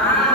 Amen.